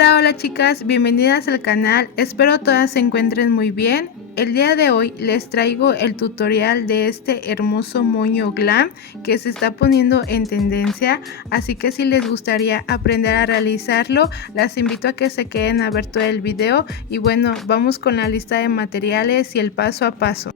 Hola chicas, bienvenidas al canal, espero todas se encuentren muy bien. El día de hoy les traigo el tutorial de este hermoso moño glam que se está poniendo en tendencia, así que si les gustaría aprender a realizarlo, las invito a que se queden a ver todo el video y bueno, vamos con la lista de materiales y el paso a paso.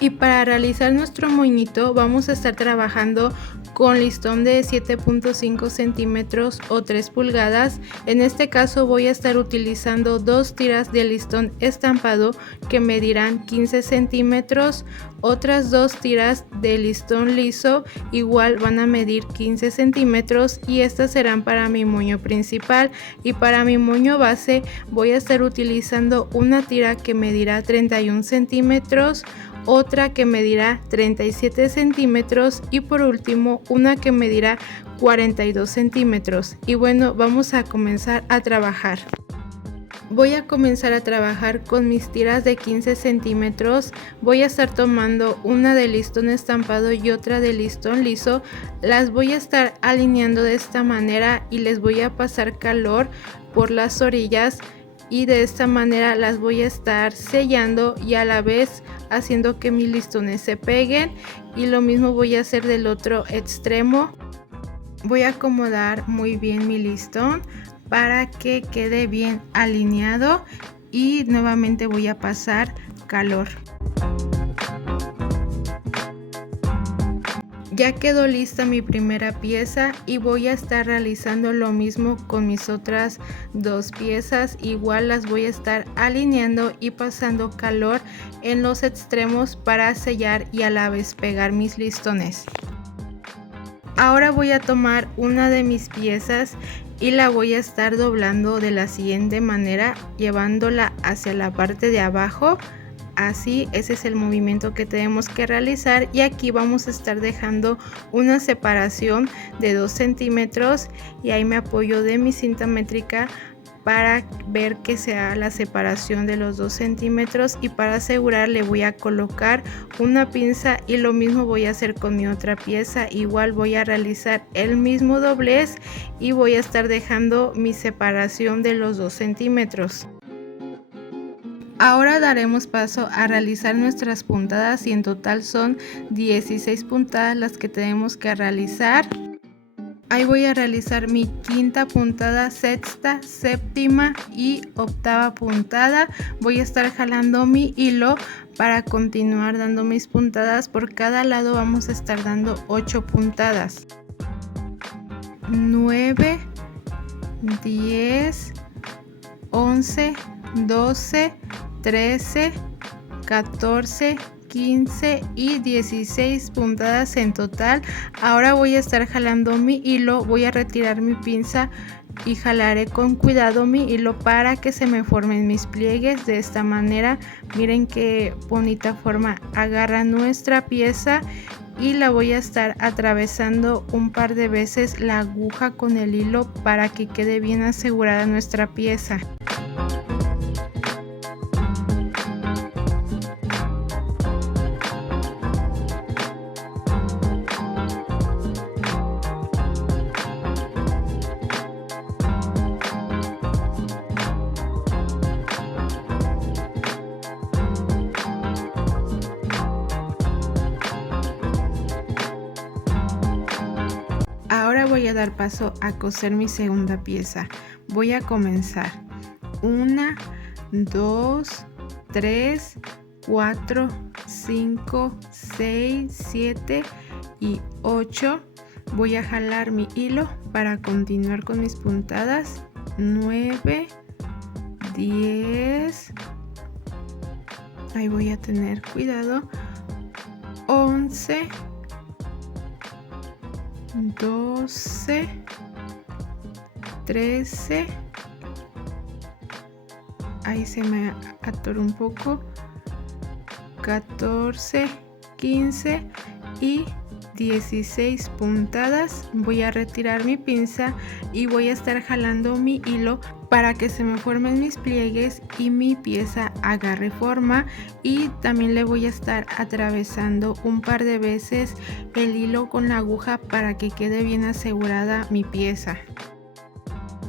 Y para realizar nuestro moñito vamos a estar trabajando con listón de 7.5 centímetros o 3 pulgadas. En este caso voy a estar utilizando dos tiras de listón estampado que medirán 15 centímetros. Otras dos tiras de listón liso igual van a medir 15 centímetros y estas serán para mi moño principal. Y para mi moño base voy a estar utilizando una tira que medirá 31 centímetros, otra que medirá 37 centímetros y por último una que medirá 42 centímetros. Y bueno, vamos a comenzar a trabajar. Voy a comenzar a trabajar con mis tiras de 15 centímetros. Voy a estar tomando una de listón estampado y otra de listón liso. Las voy a estar alineando de esta manera y les voy a pasar calor por las orillas. Y de esta manera las voy a estar sellando y a la vez haciendo que mis listones se peguen, y lo mismo voy a hacer del otro extremo. Voy a acomodar muy bien mi listón para que quede bien alineado y nuevamente voy a pasar calor. Ya quedó lista mi primera pieza y voy a estar realizando lo mismo con mis otras dos piezas. Igual las voy a estar alineando y pasando calor en los extremos para sellar y a la vez pegar mis listones. Ahora voy a tomar una de mis piezas y la voy a estar doblando de la siguiente manera, llevándola hacia la parte de abajo. Así, ese es el movimiento que tenemos que realizar y aquí vamos a estar dejando una separación de 2 centímetros y ahí me apoyo de mi cinta métrica para ver que sea la separación de los 2 centímetros, y para asegurar le voy a colocar una pinza y lo mismo voy a hacer con mi otra pieza. Igual voy a realizar el mismo doblez y voy a estar dejando mi separación de los 2 centímetros. Ahora daremos paso a realizar nuestras puntadas y en total son 16 puntadas las que tenemos que realizar. Ahí voy a realizar mi quinta puntada, sexta, séptima y octava puntada. Voy a estar jalando mi hilo para continuar dando mis puntadas. Por cada lado vamos a estar dando 8 puntadas. 9, 10, 11, 12, 13, 14, 15 y 16 puntadas en total. Ahora voy a estar jalando mi hilo, voy a retirar mi pinza y jalaré con cuidado mi hilo para que se me formen mis pliegues. De esta manera, miren qué bonita forma agarra nuestra pieza, y la voy a estar atravesando un par de veces la aguja con el hilo para que quede bien asegurada nuestra pieza. Ahora voy a dar paso a coser mi segunda pieza. Voy a comenzar 1, 2, 3, 4, 5, 6, 7 y 8. Voy a jalar mi hilo para continuar con mis puntadas. 9, 10, ahí voy a tener cuidado. 11, 12, 13, ahí se me atoró un poco, 14, 15 y 16 puntadas. Voy a retirar mi pinza y voy a estar jalando mi hilo para que se me formen mis pliegues y mi pieza agarre forma, y también le voy a estar atravesando un par de veces el hilo con la aguja para que quede bien asegurada mi pieza.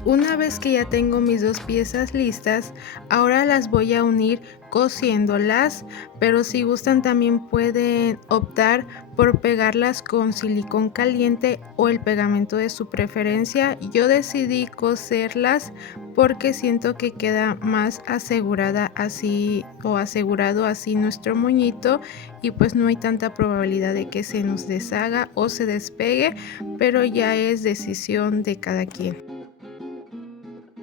Una vez que ya tengo mis dos piezas listas, ahora las voy a unir cosiéndolas, pero si gustan también pueden optar por pegarlas con silicón caliente o el pegamento de su preferencia. Yo decidí coserlas porque siento que queda más asegurada así o asegurado así nuestro moñito, y pues no hay tanta probabilidad de que se nos deshaga o se despegue, pero ya es decisión de cada quien.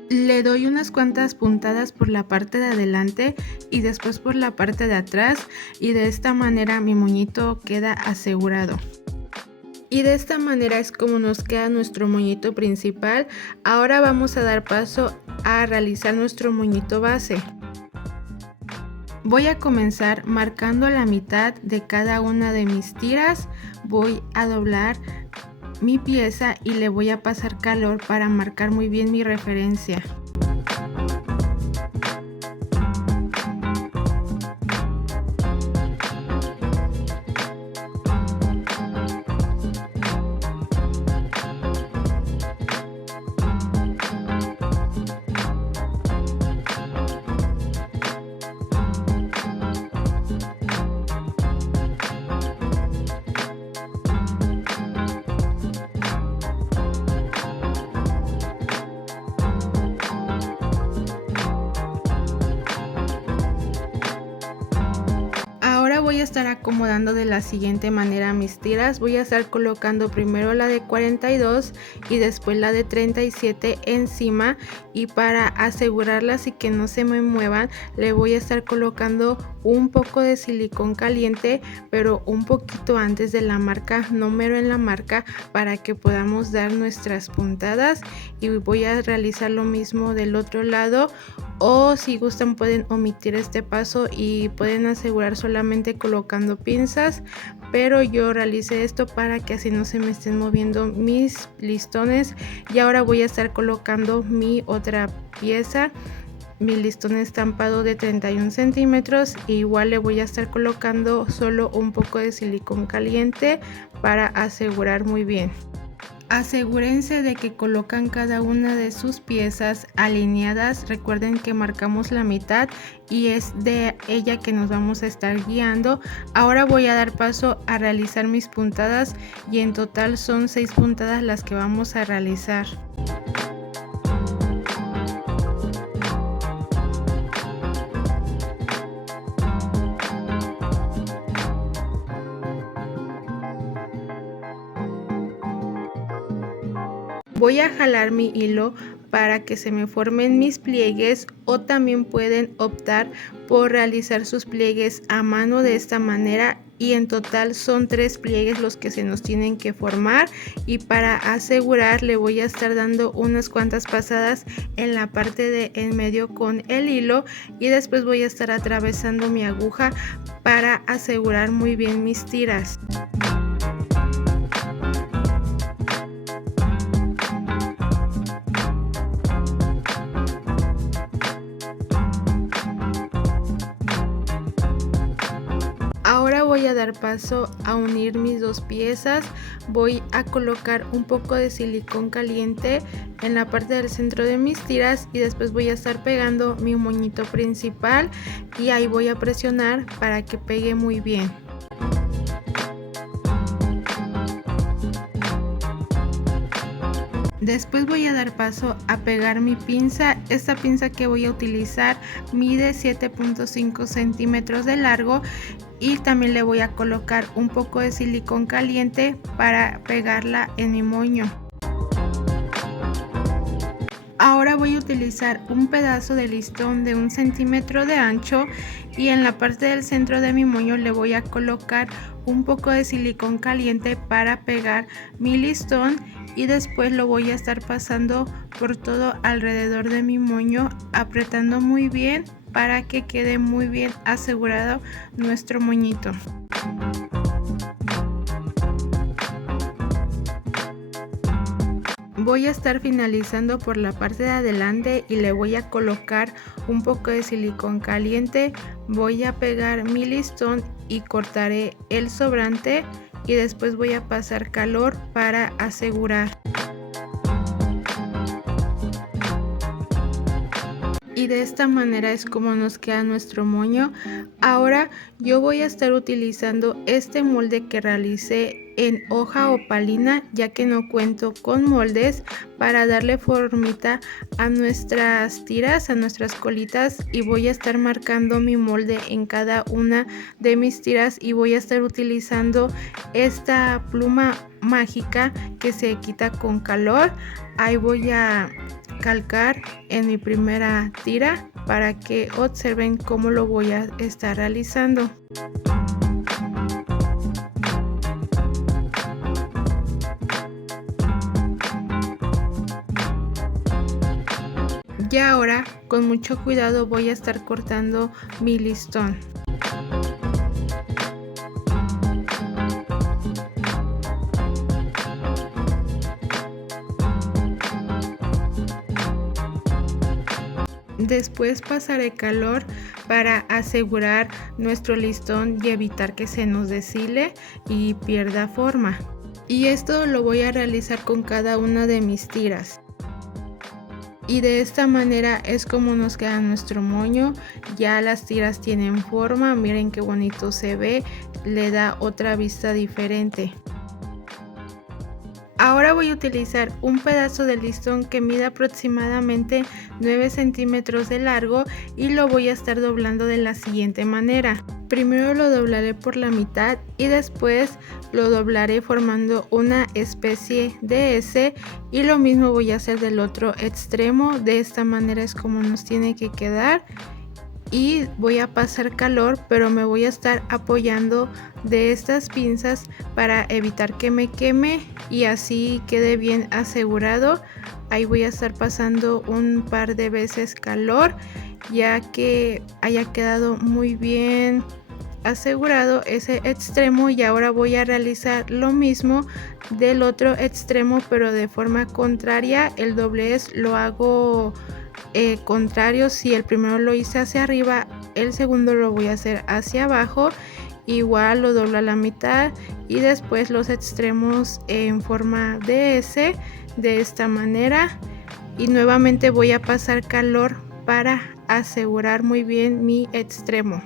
Le doy unas cuantas puntadas por la parte de adelante y después por la parte de atrás, y de esta manera mi moñito queda asegurado. Y de esta manera es como nos queda nuestro moñito principal. Ahora vamos a dar paso a realizar nuestro moñito base. Voy a comenzar marcando la mitad de cada una de mis tiras. Voy a doblar mi pieza y le voy a pasar calor para marcar muy bien mi referencia. Voy a estar acomodando de la siguiente manera mis tiras. Voy a estar colocando primero la de 42 y después la de 37 encima, y para asegurarlas y que no se me muevan le voy a estar colocando un poco de silicón caliente, pero un poquito antes de la marca, no mero en la marca, para que podamos dar nuestras puntadas. Y voy a realizar lo mismo del otro lado, o si gustan pueden omitir este paso y pueden asegurar solamente colocando pinzas, pero yo realicé esto para que así no se me estén moviendo mis listones. Y ahora voy a estar colocando mi otra pieza, mi listón estampado de 31 centímetros, e igual le voy a estar colocando solo un poco de silicón caliente para asegurar muy bien. Asegúrense de que colocan cada una de sus piezas alineadas. Recuerden que marcamos la mitad y es de ella que nos vamos a estar guiando. Ahora voy a dar paso a realizar mis puntadas, y en total son 6 puntadas las que vamos a realizar. Voy a jalar mi hilo para que se me formen mis pliegues, o también pueden optar por realizar sus pliegues a mano de esta manera, y en total son 3 pliegues los que se nos tienen que formar. Y para asegurar le voy a estar dando unas cuantas pasadas en la parte de en medio con el hilo, y después voy a estar atravesando mi aguja para asegurar muy bien mis tiras. Ahora voy a dar paso a unir mis dos piezas. Voy a colocar un poco de silicón caliente en la parte del centro de mis tiras, y después voy a estar pegando mi moñito principal, y ahí voy a presionar para que pegue muy bien. Después voy a dar paso a pegar mi pinza. Esta pinza que voy a utilizar mide 7.5 centímetros de largo, y también le voy a colocar un poco de silicón caliente para pegarla en mi moño. Ahora voy a utilizar un pedazo de listón de 1 centímetro de ancho, y en la parte del centro de mi moño le voy a colocar un poco de silicón caliente para pegar mi listón, y después lo voy a estar pasando por todo alrededor de mi moño, apretando muy bien para que quede muy bien asegurado nuestro moñito. Voy a estar finalizando por la parte de adelante y le voy a colocar un poco de silicón caliente. Voy a pegar mi listón y cortaré el sobrante, y después voy a pasar calor para asegurar. Y de esta manera es como nos queda nuestro moño. Ahora yo voy a estar utilizando este molde que realicé en hoja opalina, ya que no cuento con moldes, para darle formita a nuestras tiras, a nuestras colitas, y voy a estar marcando mi molde en cada una de mis tiras y voy a estar utilizando esta pluma mágica que se quita con calor. Ahí voy a calcar en mi primera tira para que observen cómo lo voy a estar realizando. Y ahora con mucho cuidado voy a estar cortando mi listón. Después pasaré calor para asegurar nuestro listón y evitar que se nos deshile y pierda forma. Y esto lo voy a realizar con cada una de mis tiras. Y de esta manera es como nos queda nuestro moño. Ya las tiras tienen forma, miren qué bonito se ve, le da otra vista diferente. Ahora voy a utilizar un pedazo de listón que mide aproximadamente 9 centímetros de largo y lo voy a estar doblando de la siguiente manera. Primero lo doblaré por la mitad y después lo doblaré formando una especie de S, y lo mismo voy a hacer del otro extremo. De esta manera es como nos tiene que quedar. Y voy a pasar calor, pero me voy a estar apoyando de estas pinzas para evitar que me queme y así quede bien asegurado. Ahí voy a estar pasando un par de veces calor, ya que haya quedado muy bien asegurado ese extremo. Y ahora voy a realizar lo mismo del otro extremo, pero de forma contraria. El doblez lo hago contrario. Si el primero lo hice hacia arriba, el segundo lo voy a hacer hacia abajo. Igual lo doblo a la mitad y después los extremos en forma de S, de esta manera. Y nuevamente voy a pasar calor para asegurar muy bien mi extremo.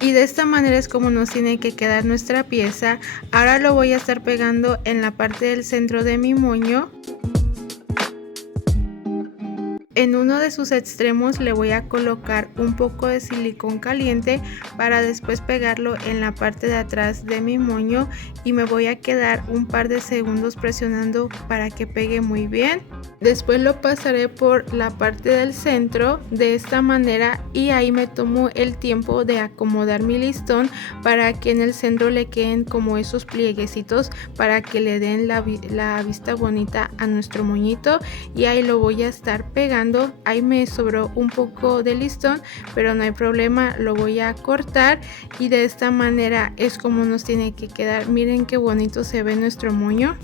Y de esta manera es como nos tiene que quedar nuestra pieza. Ahora lo voy a estar pegando en la parte del centro de mi moño. En uno de sus extremos le voy a colocar un poco de silicón caliente para después pegarlo en la parte de atrás de mi moño, y me voy a quedar un par de segundos presionando para que pegue muy bien. Después lo pasaré por la parte del centro de esta manera y ahí me tomo el tiempo de acomodar mi listón para que en el centro le queden como esos plieguecitos para que le den la vista bonita a nuestro moñito, y ahí lo voy a estar pegando. Ahí me sobró un poco de listón, pero no hay problema, lo voy a cortar y de esta manera es como nos tiene que quedar. Miren qué bonito se ve nuestro moño.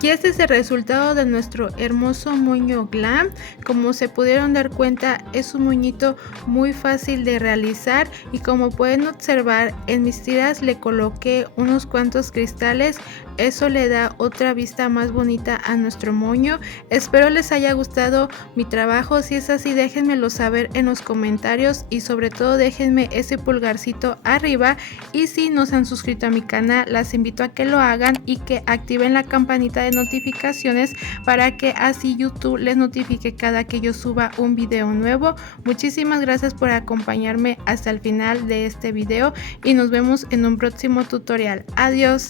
Y este es el resultado de nuestro hermoso moño glam. Como se pudieron dar cuenta, es un moñito muy fácil de realizar, y como pueden observar en mis tiras le coloqué unos cuantos cristales. Eso le da otra vista más bonita a nuestro moño. Espero les haya gustado mi trabajo. Si es así, déjenmelo saber en los comentarios y sobre todo déjenme ese pulgarcito arriba, y si no se han suscrito a mi canal, las invito a que lo hagan y que activen la campanita de notificaciones para que así YouTube les notifique cada que yo suba un video nuevo. Muchísimas gracias por acompañarme hasta el final de este video y nos vemos en un próximo tutorial. Adiós.